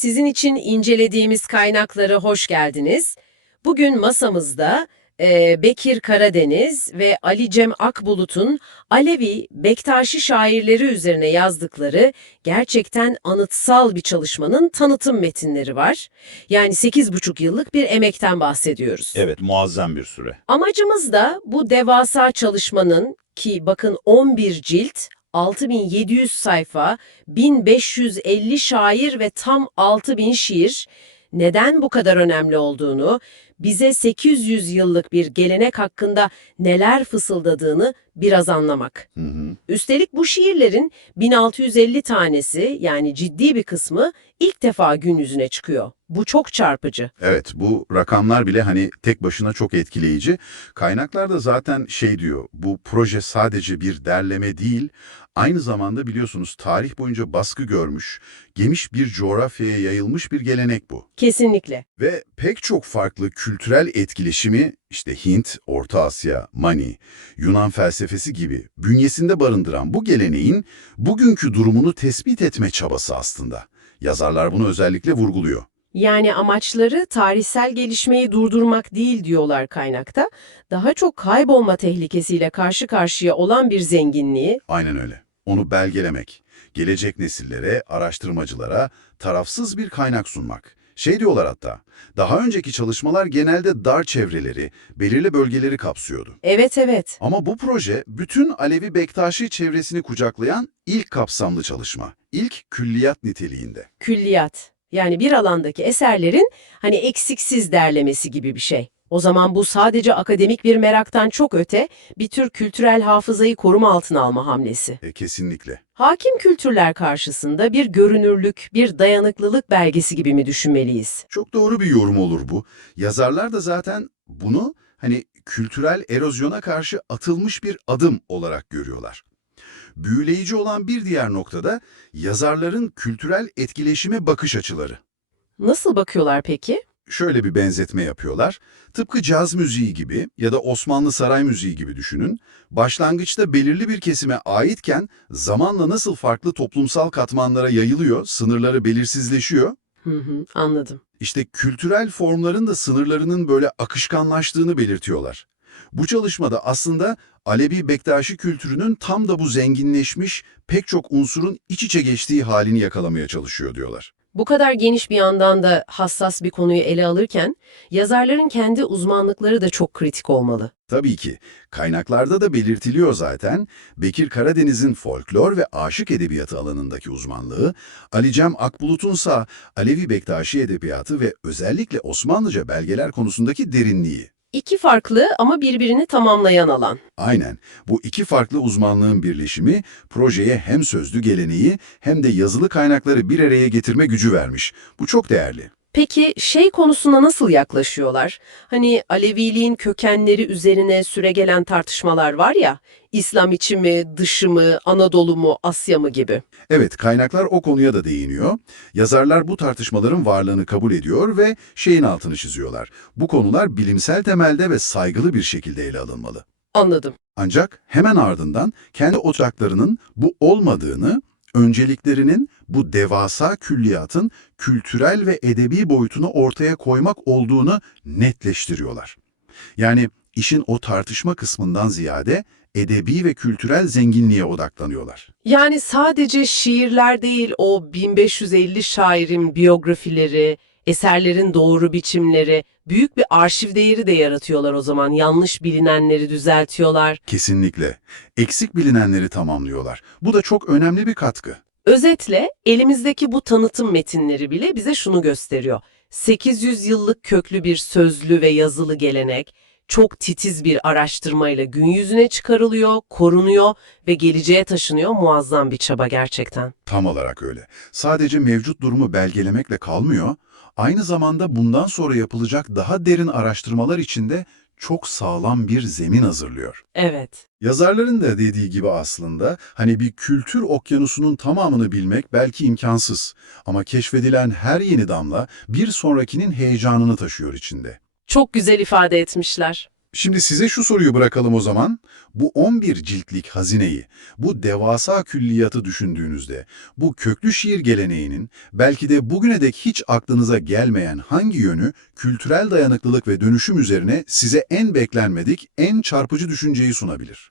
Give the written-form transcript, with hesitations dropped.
sizin için incelediğimiz kaynaklara hoş geldiniz. Bugün masamızda Bekir Karadeniz ve Ali Cem Akbulut'un Alevi, Bektaşi şairleri üzerine yazdıkları gerçekten anıtsal bir çalışmanın tanıtım metinleri var. Yani 8,5 yıllık bir emekten bahsediyoruz. Evet, muazzam bir süre. Amacımız da bu devasa çalışmanın ki bakın 11 cilt, 6700 sayfa, 1550 şair ve tam 6000 şiir neden bu kadar önemli olduğunu, bize 800 yıllık bir gelenek hakkında neler fısıldadığını biraz anlamak. Hı hı. Üstelik bu şiirlerin 1650 tanesi yani ciddi bir kısmı ilk defa gün yüzüne çıkıyor. Bu çok çarpıcı. Evet, bu rakamlar bile hani tek başına çok etkileyici. Kaynaklarda zaten şey diyor, bu proje sadece bir derleme değil, aynı zamanda biliyorsunuz tarih boyunca baskı görmüş, geniş bir coğrafyaya yayılmış bir gelenek bu. Kesinlikle. Ve pek çok farklı kültürel etkileşimi işte Hint, Orta Asya, Mani, Yunan felsefesi gibi bünyesinde barındıran bu geleneğin bugünkü durumunu tespit etme çabası aslında. Yazarlar bunu özellikle vurguluyor. Yani amaçları tarihsel gelişmeyi durdurmak değil diyorlar kaynakta. Daha çok kaybolma tehlikesiyle karşı karşıya olan bir zenginliği, Aynen öyle. Onu belgelemek, gelecek nesillere, araştırmacılara tarafsız bir kaynak sunmak. Şey diyorlar hatta, daha önceki çalışmalar genelde dar çevreleri, belirli bölgeleri kapsıyordu. evet, Ama bu proje bütün Alevi Bektaşi çevresini kucaklayan ilk kapsamlı çalışma, ilk külliyat niteliğinde. külliyat. Yani bir alandaki eserlerin hani eksiksiz derlemesi gibi bir şey. O zaman bu sadece akademik bir meraktan çok öte bir tür kültürel hafızayı koruma altına alma hamlesi. Kesinlikle. Hakim kültürler karşısında bir görünürlük, bir dayanıklılık belgesi gibi mi düşünmeliyiz? Çok doğru bir yorum olur bu. Yazarlar da zaten bunu hani kültürel erozyona karşı atılmış bir adım olarak görüyorlar. Büyüleyici olan bir diğer noktada yazarların kültürel etkileşime bakış açıları. Nasıl bakıyorlar peki? Şöyle bir benzetme yapıyorlar. Tıpkı caz müziği gibi ya da Osmanlı saray müziği gibi düşünün. Başlangıçta belirli bir kesime aitken zamanla nasıl farklı toplumsal katmanlara yayılıyor, sınırları belirsizleşiyor. Anladım. İşte kültürel formların da sınırlarının böyle akışkanlaştığını belirtiyorlar. Bu çalışmada aslında Alevi Bektaşi kültürünün tam da bu zenginleşmiş pek çok unsurun iç içe geçtiği halini yakalamaya çalışıyor diyorlar. Bu kadar geniş bir yandan da hassas bir konuyu ele alırken, yazarların kendi uzmanlıkları da çok kritik olmalı. Tabii ki. Kaynaklarda da belirtiliyor zaten. Bekir Karadeniz'in folklor ve aşık edebiyatı alanındaki uzmanlığı, Ali Cem Akbulut'unsa Alevi Bektaşi edebiyatı ve özellikle Osmanlıca belgeler konusundaki derinliği. İki farklı ama birbirini tamamlayan alan. Aynen. Bu iki farklı uzmanlığın birleşimi projeye hem sözlü geleneği hem de yazılı kaynakları bir araya getirme gücü vermiş. Bu çok değerli. Peki şey konusuna nasıl yaklaşıyorlar? Hani Aleviliğin kökenleri üzerine süregelen tartışmalar var ya, İslam içi mi, dışı mı, Anadolu mu, Asya mı gibi. Evet, kaynaklar o konuya da değiniyor. Yazarlar bu tartışmaların varlığını kabul ediyor ve şeyin altını çiziyorlar. Bu konular bilimsel temelde ve saygılı bir şekilde ele alınmalı. Anladım. Ancak hemen ardından kendi ocaklarının bu olmadığını, önceliklerinin bu devasa külliyatın kültürel ve edebi boyutunu ortaya koymak olduğunu netleştiriyorlar. Yani işin o tartışma kısmından ziyade edebi ve kültürel zenginliğe odaklanıyorlar. Yani sadece şiirler değil, o 1550 şairin biyografileri, eserlerin doğru biçimleri, büyük bir arşiv değeri de yaratıyorlar o zaman. Yanlış bilinenleri düzeltiyorlar. Kesinlikle. Eksik bilinenleri tamamlıyorlar. Bu da çok önemli bir katkı. Özetle elimizdeki bu tanıtım metinleri bile bize şunu gösteriyor. 800 yıllık köklü bir sözlü ve yazılı gelenek, çok titiz bir araştırmayla gün yüzüne çıkarılıyor, korunuyor ve geleceğe taşınıyor. Muazzam bir çaba gerçekten. Tam olarak öyle. Sadece mevcut durumu belgelemekle kalmıyor, aynı zamanda bundan sonra yapılacak daha derin araştırmalar için de çok sağlam bir zemin hazırlıyor. Evet. Yazarların da dediği gibi aslında hani bir kültür okyanusunun tamamını bilmek belki imkansız ama keşfedilen her yeni damla bir sonrakinin heyecanını taşıyor içinde. Çok güzel ifade etmişler. Şimdi size şu soruyu bırakalım o zaman. Bu 11 ciltlik hazineyi, bu devasa külliyatı düşündüğünüzde, bu köklü şiir geleneğinin belki de bugüne dek hiç aklınıza gelmeyen hangi yönü kültürel dayanıklılık ve dönüşüm üzerine size en beklenmedik, en çarpıcı düşünceyi sunabilir?